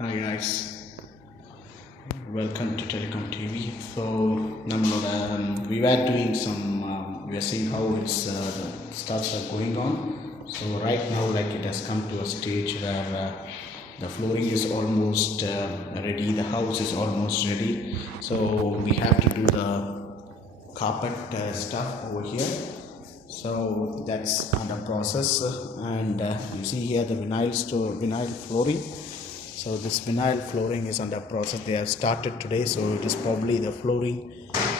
Hi guys, welcome to Telecom TV. So, we were doing we are seeing how the stuffs are going on. So right now, like it has come to a stage where the flooring is almost ready. The house is almost ready. So we have to do the carpet stuff over here. So that's under process, and you see here the vinyl flooring. So this vinyl flooring is under process. They have started today, so it is probably the flooring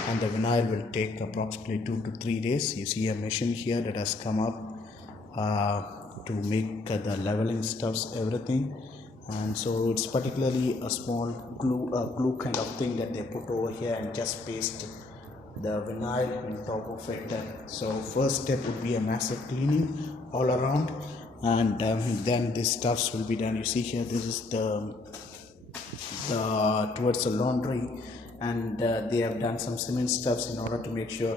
and the vinyl will take approximately 2 to 3 days. You see a machine here that has come up to make the leveling stuffs, everything. And so it's particularly a small glue kind of thing that they put over here and just paste the vinyl on top of it. So first step would be a massive cleaning all around, and then these stuffs will be done. You see here, this is the towards the laundry, and they have done some cement stuffs in order to make sure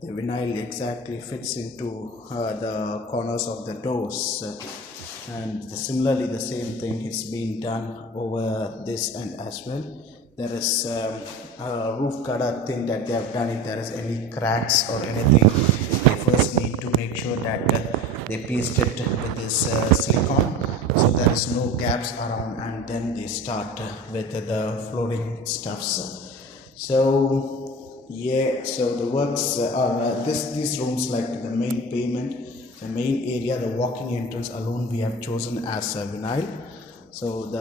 the vinyl exactly fits into the corners of the doors. And similarly the same thing is being done over this end as well. There is a roof gutter thing that they have done. If there is any cracks or anything, they first need to make sure that they paste it with this silicone, so there is no gaps around, and then they start with the flooring stuffs. So yeah, so the works are these rooms, like the main pavement, the main area, the walking entrance alone we have chosen as vinyl. So the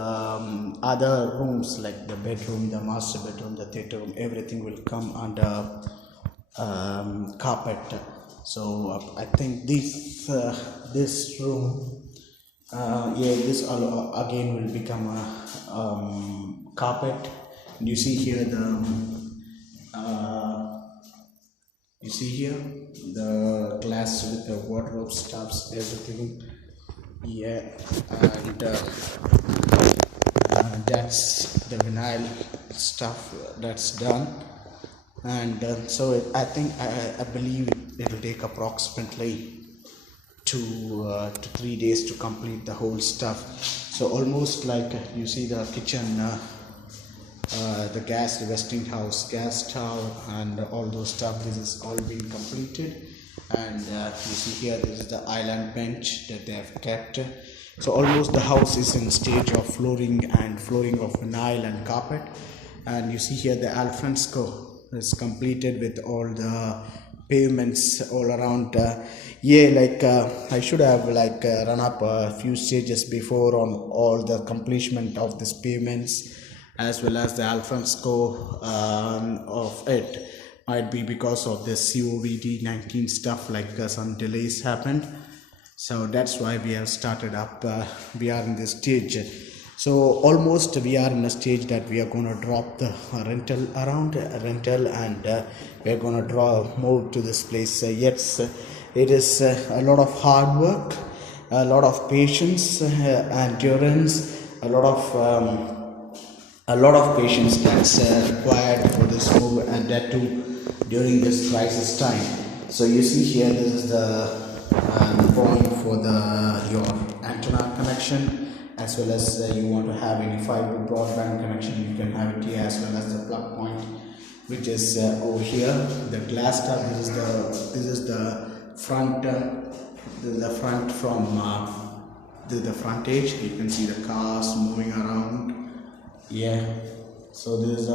other rooms like the bedroom, the master bedroom, the theater room, everything will come under carpet. So I think this room, this again will become a carpet. And you see here you see here the glass with the wardrobe stuffs, everything. Yeah, and that's the vinyl stuff that's done. And I think I believe it will take approximately 2 to 3 days to complete the whole stuff. So almost like you see the kitchen, the Westinghouse gas stove and all those stuff, this is all being completed. And you see here, this is the island bench that they have kept. So almost the house is in stage of flooring of vinyl and carpet. And you see here the alfresco is completed with all the pavements all around. I should have run up a few stages before on all the completion of these pavements, as well as the alfresco of it. Might be because of the COVID-19 stuff, some delays happened. So that's why we have started up. We are in this stage. So almost we are in a stage that we are going to drop the rental, and we are going to move to this place. Yes, it is a lot of hard work, a lot of patience, endurance, a lot of patience that's required for this move, and that too during this crisis time. So you see here, this is the point for your antenna connection, as well as you want to have any fiber broadband connection, you can have it here, as well as the plug point, which is over here. The glass tub, this is the front. This is the front from the front edge. You can see the cars moving around. Yeah, so this is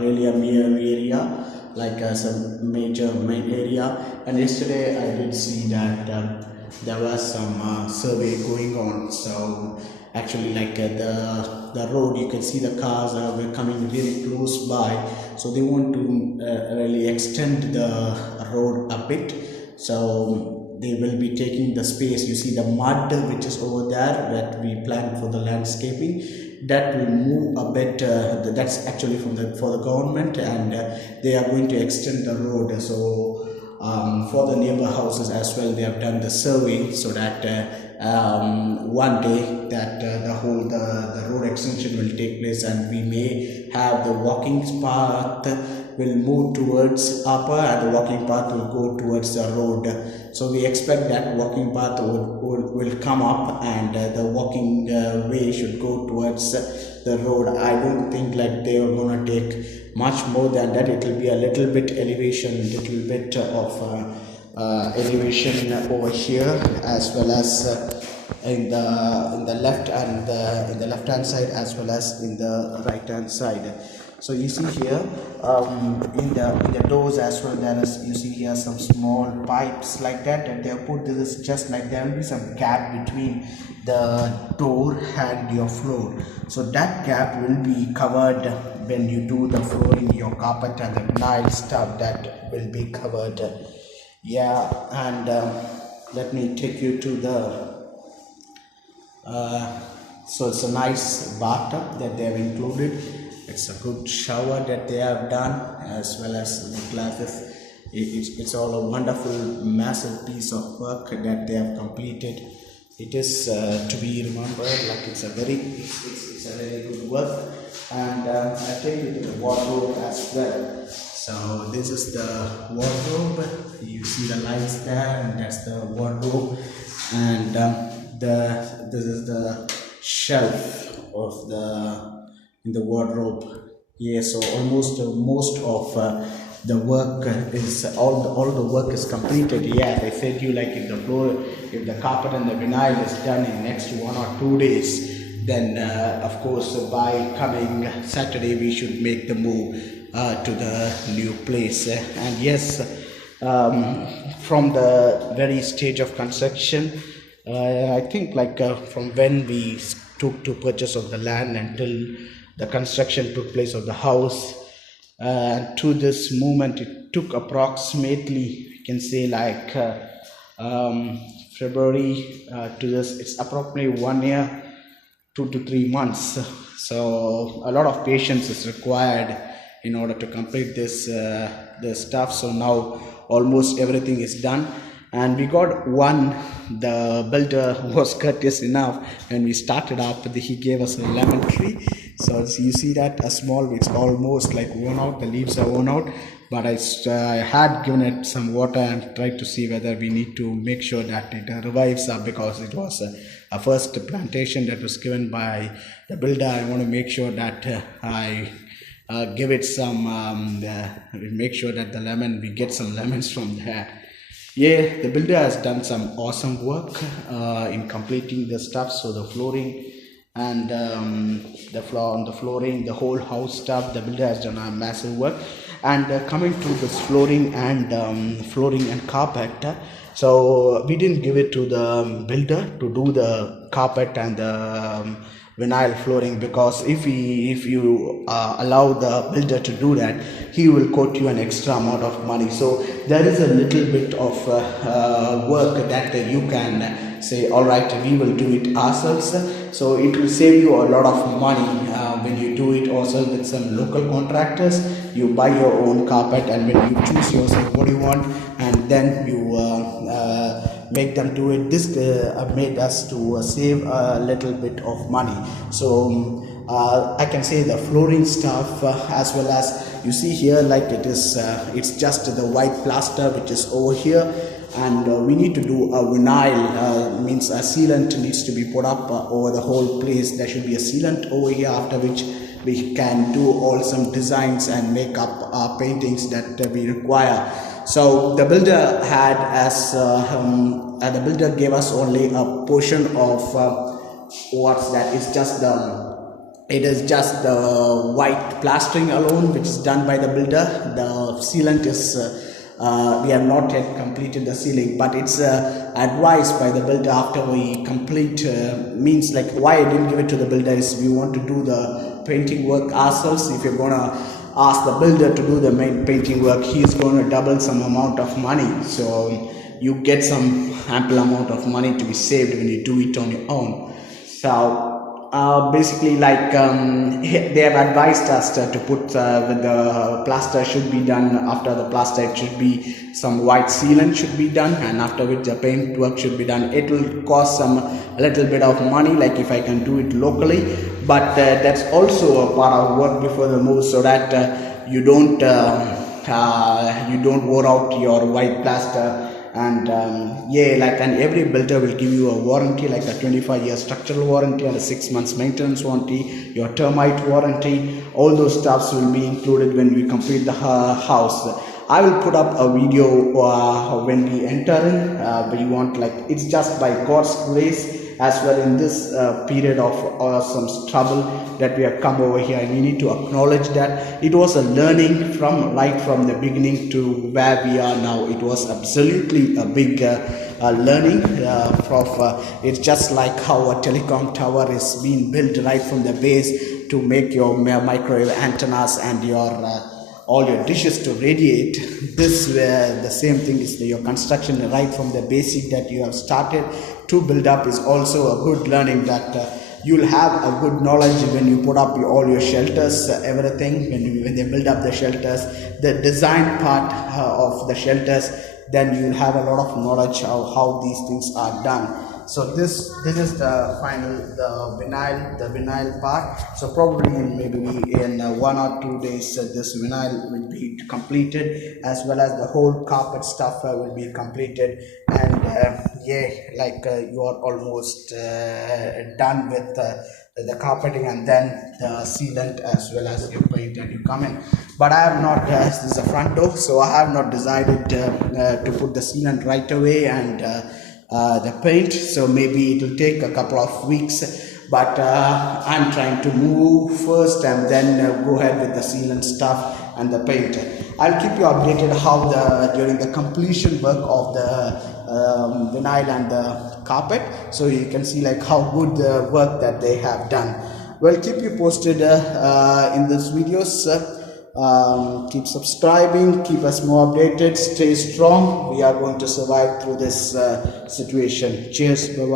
really a mere area, as a major main area. And yesterday I did see that there was some survey going on. So actually, the road, you can see the cars were coming really close by, so they want to really extend the road a bit. So they will be taking the space. You see the mud which is over there that we planned for the landscaping, that will move a bit. That's actually for the government, and they are going to extend the road. So for the neighbor houses as well, they have done the survey, so that one day that the road extension will take place, and we may have the walking path will move towards upper and the walking path will go towards the road. So we expect that walking path will come up and the walking way should go towards the road. I don't think like they are gonna take much more than that. It will be a little bit elevation, little bit of elevation over here, as well as in the left and in the left hand side, as well as in the right hand side. So you see here in the doors as well, there is, you see here some small pipes like that, and they have put this is just like there will be some gap between the door and your floor. So that gap will be covered when you do the flooring, your carpet and the vinyl stuff, that will be covered. Yeah, and let me take you to the so it's a nice bathtub that they have included. It's a good shower that they have done, as well as the glasses. It's all a wonderful, massive piece of work that they have completed. It is to be remembered, like it's a very good work. And I take you to the wardrobe as well. So this is the wardrobe. You see the lights there, and that's the wardrobe. And this is the shelf of in the wardrobe. Yeah, so almost most of the work is all the work is completed. Yeah, I said you, like if the floor, if the carpet and the vinyl is done in next 1 or 2 days, then of course by coming Saturday we should make the move to the new place. And yes, from the very stage of construction, I think like from when we took to purchase of the land until the construction took place of the house, to this moment it took approximately, you can say like February to this, it's approximately 1 year, 2 to 3 months. So a lot of patience is required in order to complete this stuff. So now almost everything is done. And we got one, the builder was courteous enough when we started up, he gave us a lemon tree. So you see that a small, it's almost like worn out, the leaves are worn out, but I had given it some water and tried to see whether we need to make sure that it revives up, because it was a first plantation that was given by the builder. I want to make sure that I give it some, make sure that the lemon, we get some lemons from there. Yeah, the builder has done some awesome work in completing the stuff. So the flooring and the floor on the flooring, the whole house stuff, the builder has done a massive work. And coming to this flooring and carpet, so we didn't give it to the builder to do the carpet and the vinyl flooring, because if you allow the builder to do that, he will quote you an extra amount of money. So there is a little bit of work that you can say, all right, we will do it ourselves. So it will save you a lot of money when you do it also with some local contractors. You buy your own carpet, and when you choose yourself what you want, and then you make them do it. This made us to save a little bit of money. So I can say the flooring stuff, as well as you see here, like it is it's just the white plaster which is over here, and we need to do a vinyl, means a sealant needs to be put up over the whole place. There should be a sealant over here, after which we can do all some designs and make up our paintings that we require. So the builder had the builder gave us only a portion of what's that, it's just it is just the white plastering alone, which is done by the builder. The sealant is we have not yet completed the ceiling, but it's advised by the builder after we complete, means like why I didn't give it to the builder is we want to do the painting work ourselves. If you're gonna ask the builder to do the main painting work, he is going to double some amount of money. So you get some ample amount of money to be saved when you do it on your own. So basically, like they have advised us to put with the plaster should be done. After the plaster, it should be some white sealant should be done, and after which the paint work should be done. It will cost a little bit of money, like if I can do it locally, but that's also a part of work before the move, so that you don't you don't wear out your white plaster. And yeah, like, and every builder will give you a warranty, like a 25-year structural warranty and a 6 months maintenance warranty, your termite warranty. All those stuffs will be included when we complete the house. I will put up a video when we enter in, but you want, like, it's just by God's grace as well in this period of some trouble that we have come over here, and we need to acknowledge that it was a learning from right from the beginning to where we are now. It was absolutely a big learning it's just like how a telecom tower is being built right from the base to make your microwave antennas and your all your dishes to radiate. This the same thing is your construction right from the basic that you have started to build up is also a good learning that you'll have a good knowledge when you put up all your shelters, everything when they build up the shelters, the design part of the shelters, then you'll have a lot of knowledge of how these things are done. So this is the final the vinyl part. So probably maybe in 1 or 2 days this vinyl will be completed, as well as the whole carpet stuff will be completed. And yeah, like you are almost done with the carpeting and then the sealant as well as your paint, and you come in. But I have not this is a front door, so I have not decided to put the sealant right away and the paint, so maybe it will take a couple of weeks. But I'm trying to move first and then go ahead with the sealant stuff and the paint. I'll keep you updated how during the completion work of the vinyl and the carpet, so you can see like how good the work that they have done. Well, keep you posted in these videos. Keep subscribing, keep us more updated, stay strong. We are going to survive through this situation. Cheers, bye bye.